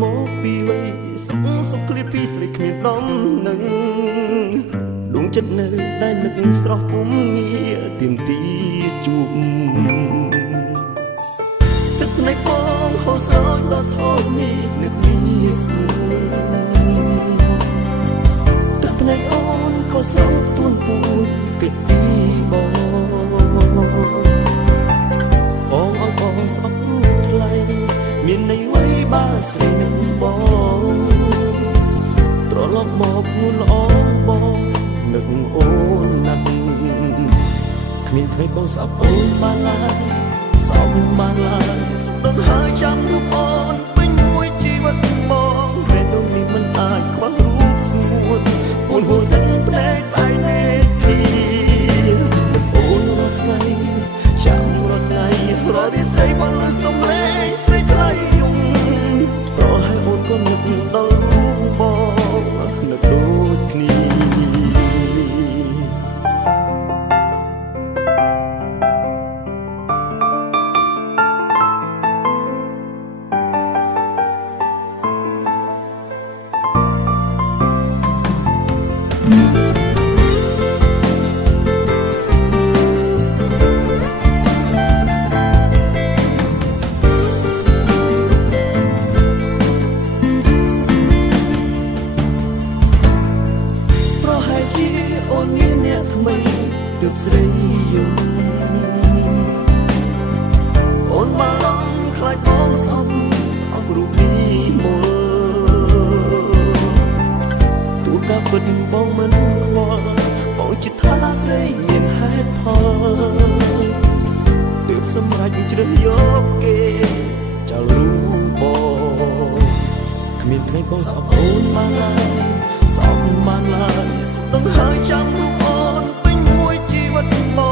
មកពីវ័យសុខសុខឃ្លាតពីស្លេកគ្មានដំណឹងដួងចិត្តនៅតែនឹកស្រស់ពុំងារទៀមទីជួបទឹកភ្នែកបងហូរស្រោចដល់ថោនេះនឹកមានស្រួលទឹកភ្នែកអូនក៏ស្រោចទួនពួនគិតពីបងបងស្អប់រូបថ្លៃមានន័យអ្វីបើស្រីនឹងបងត្រឡប់មកខ្លួនល្អបងនឹកអូនណាស់គ្មានថ្ងៃបងស្អប់អូនបានឡើយស្អប់បានឡើយដល់ហើយចាំរូបអូនពេញមួយជីវិតបងតែដូចនេះមិនអាចខ្វះរូបស្ងួនអូនហួរទឹកភ្នែកផ្អែកណែពីអូនរត់ថ្ងៃចាំរត់ថ្ងៃរត់រីត្រីបងលើសំឡេងស្រីថ្លៃយំប្រហែលអូនក៏នឹកដល់រូបបងនឹកដូចគ្នាអូនមានអ្នកថ្មីទើបស្រីយំអូនបារម្ភខ្លាចបងសោករូបនេះមកទូកាពិតបងមិនខ្វល់បងចិត្តថាស្រីមានហេតុផលទើបសម្រេចជ្រើសយកគេចោលរូបបងគ្មានថ្ងៃបងស្អប់អូនបានឡើយស្អប់បានឡើយដល់ហើយចាំរូបអូនពេញមួយជីវិតមក